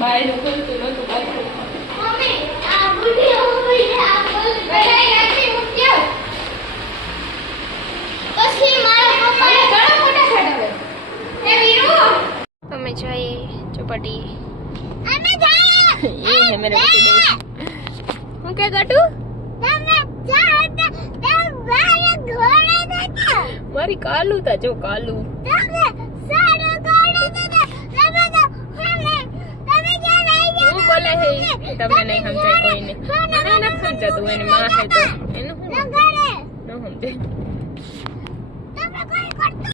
By લોકો તો નતો બાય મમ્મી આ બુઢી હોઈ આ બોલ બધાય નાખી મૂક્યો પછી મારા પપ્પાએ ઘણા મોટા છાડાવે એ વીરુ અમે જઈએ ચોપાટી અમે જાય ये है मेरे पति देव હું કે ગટુ તમે જાતા તમ વારે ઘોડે દેતા મારી કાલુ તા જો કાલુ તમે સારો ઘોડે દેતા તમે તો તમે ક્યાં લઈ ગયા હું બોલે હે તમને નહીં સમજાય કોઈને મને ન સમજાતું એની માં હે તો એનું હું ન કરે ન સમજે તમે કોઈ કરતો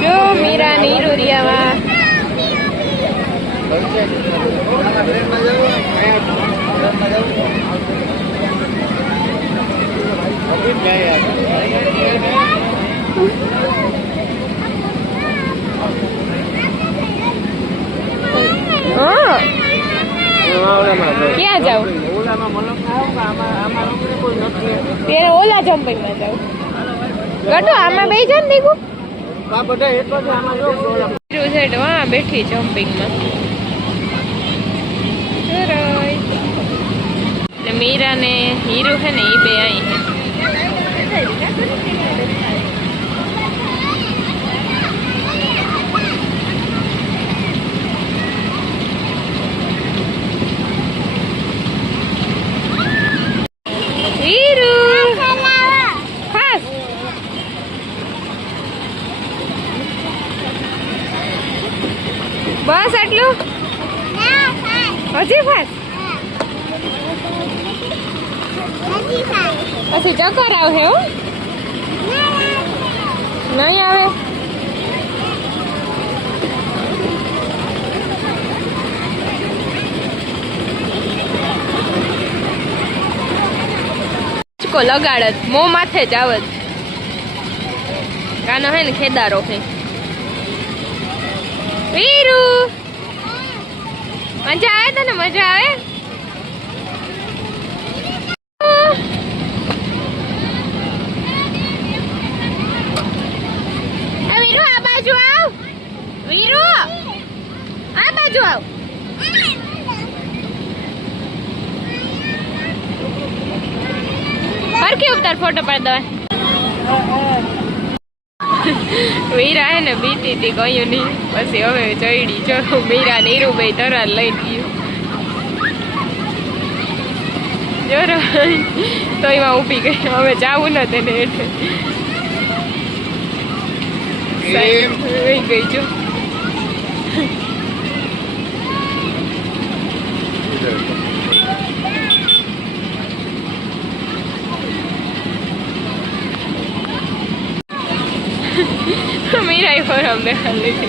જો મીરા નીરુરિયામાં ક્યાં જાવ ત્યારે ઓલા જમ્પિંગ માં જાવ ગટુ આમાં બે જાવ દીકુ હા બેઠી જમ્પિંગ માં ને મીરા ને હીરો है ને ये બે आई है हीरो फास्ट बस आटલું હજી ફાસ્ટ પછી ચક્કર આવે હો નહીં આવે કો લગાડત મો માથે જ આવત કાનો હે ને ખેદારો હે વીરુ મજા આવે તને મજા આવે વીરુ આ બાજુ આવ વીરુ આ બાજુ આવ હરખી ઉતાર ફોટો પાડ દે વીરા હે ને બીતી હતી કયું નહીં પછી હવે ચડી જો મીરા ને હીરુભાઈ તરત લઈ ગયું જો તો એમાં ઊભી ગઈ હવે જાવું ન તેને એટલે ગઈ જો मीरा ही पर हमने खा ली थी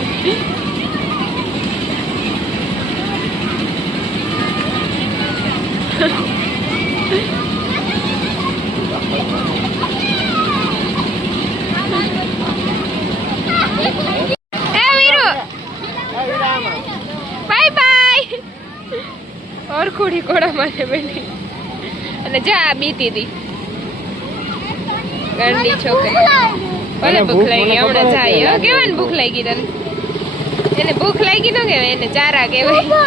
बाय बाय और खोड़ी कोड़ा मारे बैठी અને જા બીતી હતી ગંડી છોકરી ભલે ભૂખ લાગી હમણાં જાય કેવાય ભૂખ લાગી તને એને ભૂખ લાગી ન કેવાય એને ચારા કેવાય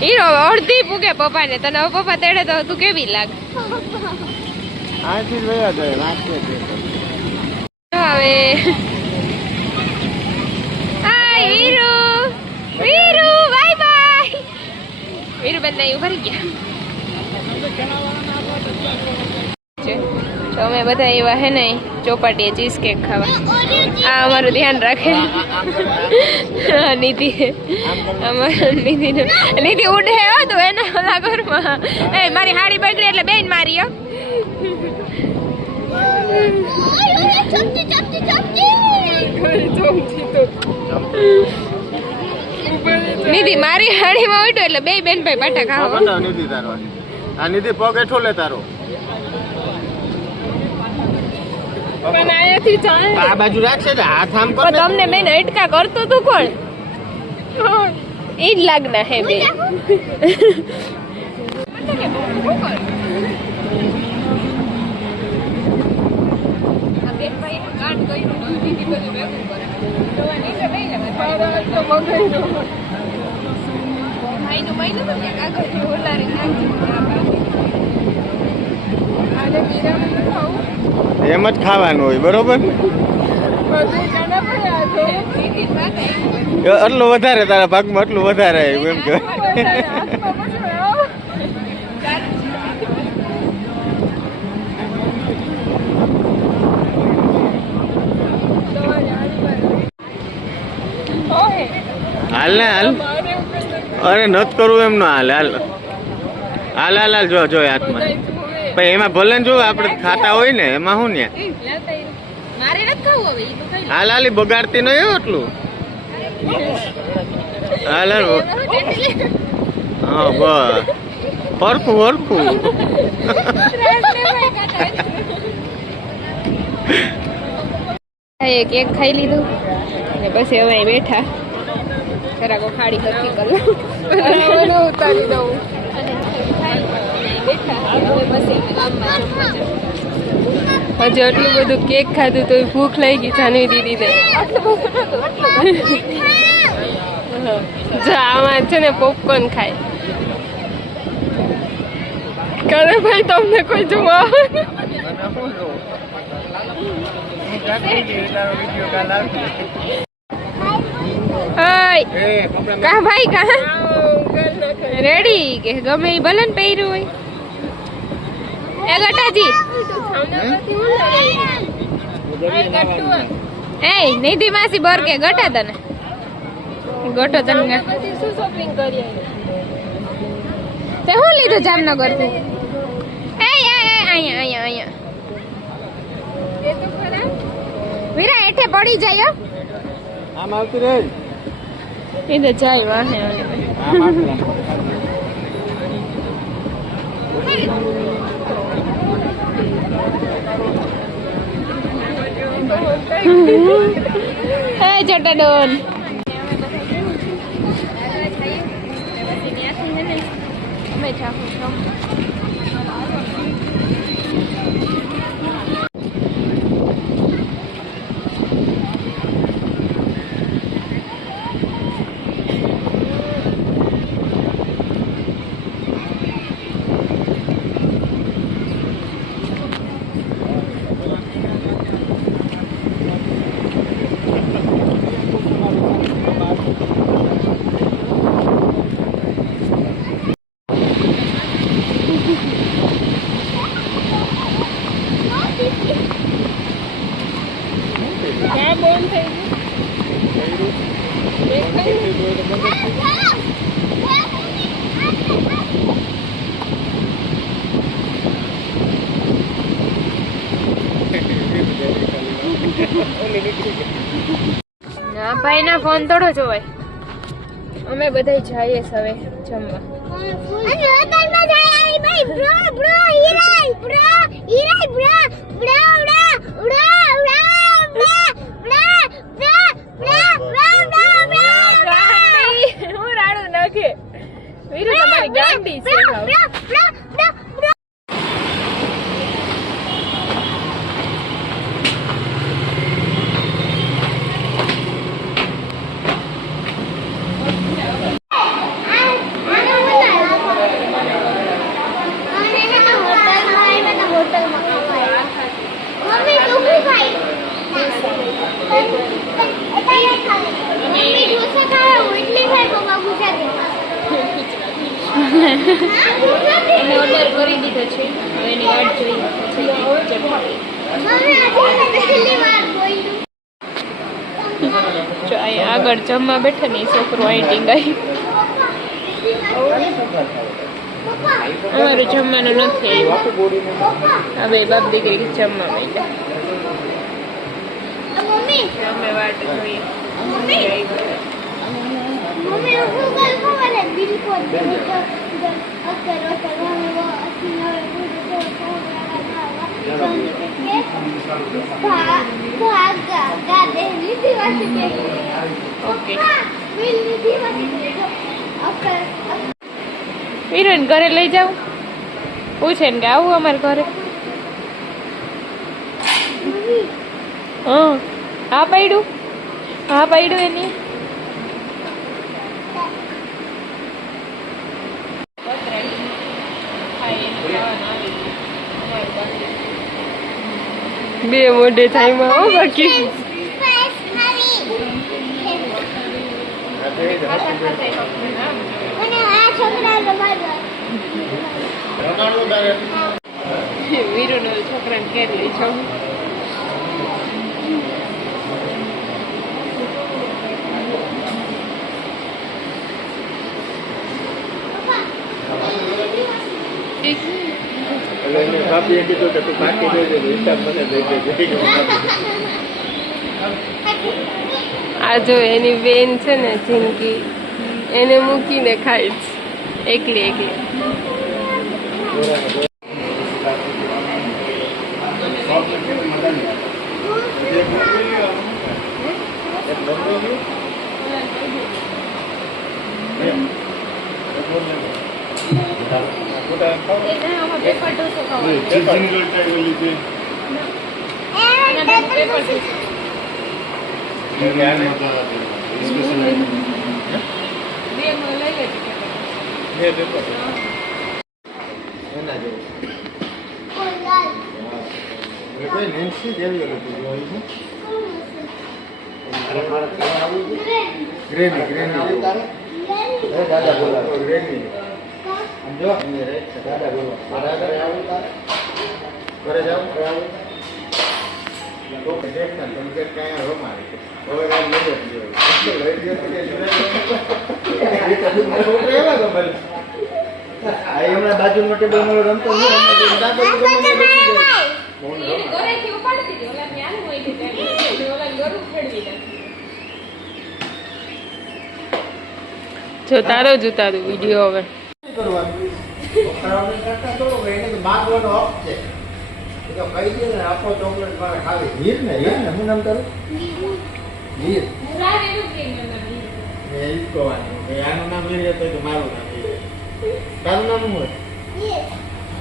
હીરો અડધી પૂગે પપ્પા ને તને પપ્પા તેડે તો તું કેવી લાગ હવે હાય વીરુ વીરુ બાય બાય વીરુ બેન નહીં ઉભરી ગયા તો અમે બધા એવા હે ને ચોપાટીએ ચીઝ કેક ખાવા આ અમારું ધ્યાન રાખે નિધિ નિધિ ઉડે હો તો એના ઓલા ઘરમાં એ મારી હાડી બગડી એટલે બેન મારી હો નિધિ મારી હાડીમાં ઉડ્યો એટલે બે બેન ભાઈ પાટા ખાવા આ નિધિ પગ હેઠો લે તારો પણ આયાથી ચાલે આ બાજુ રાખશે ને હાથ આમ કર પણ તમને બેન અટકા કરતો તો કોણ ઈ જ લાગના હે બે નું મહિનું તો ને કાગળ ઓલારે નાખી આલે મીરાને ખાવું એમ જ ખાવાનું હોય બરોબર બધું જાના પડ્યા છે ટિકિટ વાત આવી એટલું વધારે તારા ભાગમાં એટલું વધારે આવ્યું એમ કે હાલ ને હાલ અરે નત કરવું એમ નો હાલ હાલ હાલ હાલ હાલ જો જો હાથમાં પછી એમાં ભલે ને જો આપણે ખાતા હોય ને એમાં શું ને મારે નથી ખાવું હવે ઈ તો ખાઈ હાલ હાલ ઈ બગાડતી નહીં હો એટલું હાલ હાલ હા બસ હરખું હરખું એક એક ખાઈ લીધું અને પછી હવે અહીં બેઠા જરાક ખાડી કરતી કરું ઉતારી દઉં અને બેઠા હવે પછી અમે ગામમાં જમવા જશું. હજી આટલું બધું કેક ખાધું તો ભૂખ લઈ ગઈ જાનવી દીદીને જો આમાં છે ને પોપકોર્ન ખાય કરે ભાઈ તમને કોઈ જોવા કા ભાઈ કા રેડી કે ગમે એ ભલે ને પહેર્યું હોય એ ગટાજી એ નિધિ માસી બર કે ગટા તને ગટો તને શું શોપિંગ કરી તે હું લીધું જામનગર થી એ અહીંયા અહીંયા અહીંયા એ તો ખરા વીરા એઠે પડી જાય આમ આવતી રહે એ તો જાય વાહે હે ચટાડોન અમે ચાખું ક્યાં બોલ થઈ ના ભાઈ ના ફોન થોડો જોવાય અમે બધા જઈએ હવે જમવા અને હોટલમાં જાય આવી ભાઈ બ્રો બ્રો હીરાઈ બ્રો હીરાઈ બ્રો બ્રો બ્રો બ્રો હું રાડું નાખે વીરુ તમારી ગાંડી છે અમે ઓર્ડર કરી દીધો છે હવે એની વાટ જોઈએ જો અહીં આગળ જમવા બેઠા ને છોકરો અહીં ટીંગાઈ અમારું જમવાનું નથી આવ્યું હવે બાપ દીકરી જમવા માંડ્યા અમે વાટ જોઈએ મમ્મી હું કલ ખબર હે બિલકુલ અકર મમ્મી વો અસી નવે ભાગા ગાડે લીધી વાસી કે ઓકે બિલ લીધી વાસી અકર વીરન ઘરે લઈ જાવ પૂછે ને કે આવું અમારે ઘરે હા પડ્યું એની બે મોઢે થાય હો બાકી અને આ છોકરા રમાડો વીરુનો છોકરાને કેર લઈ છો આ જો એની બેન છે ને જિંદગી એને મૂકીને ખાય છે એકલી એકલી બાજુ માટે રમતો જો તારો જ ઉતારું વિડીયો હવે આનું નામ વીર હતું તો મારું નામ વીર તારું નામ શું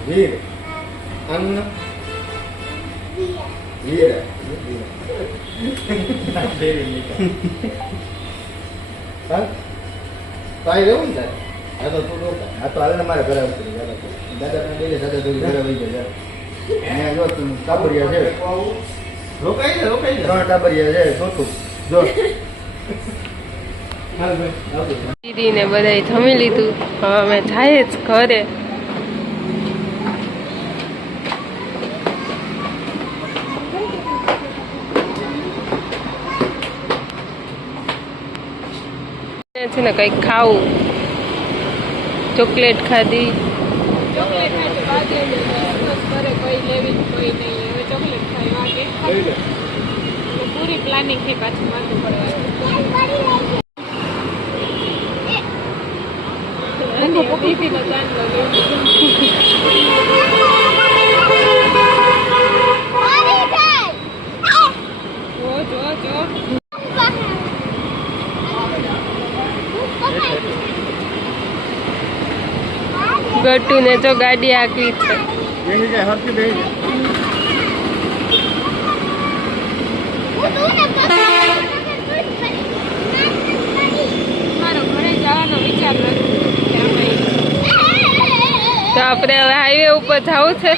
વીર આનું નામ વીર તાઈ રહેવું ને આ તો તું આ તો હાલે મારે ઘરે દાદા ઘરે વહી જાય અહીંયા જો તું ટાબરિયા છે રોકાઈ ને 3 ટાબરિયા છે ચોથું જો દીદી ને બધાય જમી લીધું હવે અમે જાય જ ઘરે છે ને કંઈક ખાવું ચોકલેટ ખાધી પૂરી પ્લાનિંગ થઈ પાછું માથું પડવા દીદીનો ચાંદલો ગટુ ને જો ગાડી આકવી છે મારો ઘરે જવાનો વિચાર નથી તો આપણે હવે હાઈવે ઉપર જવું છે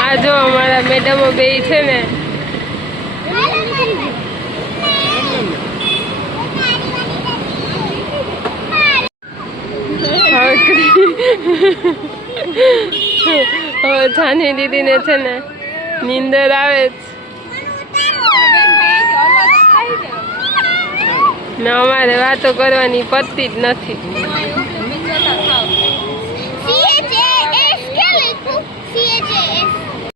આ જો અમારા મેડમો બે છે ને હવે છાની દીદીને છે ને નીંદર આવે ને અમારે વાતો કરવાની પતતી જ નથી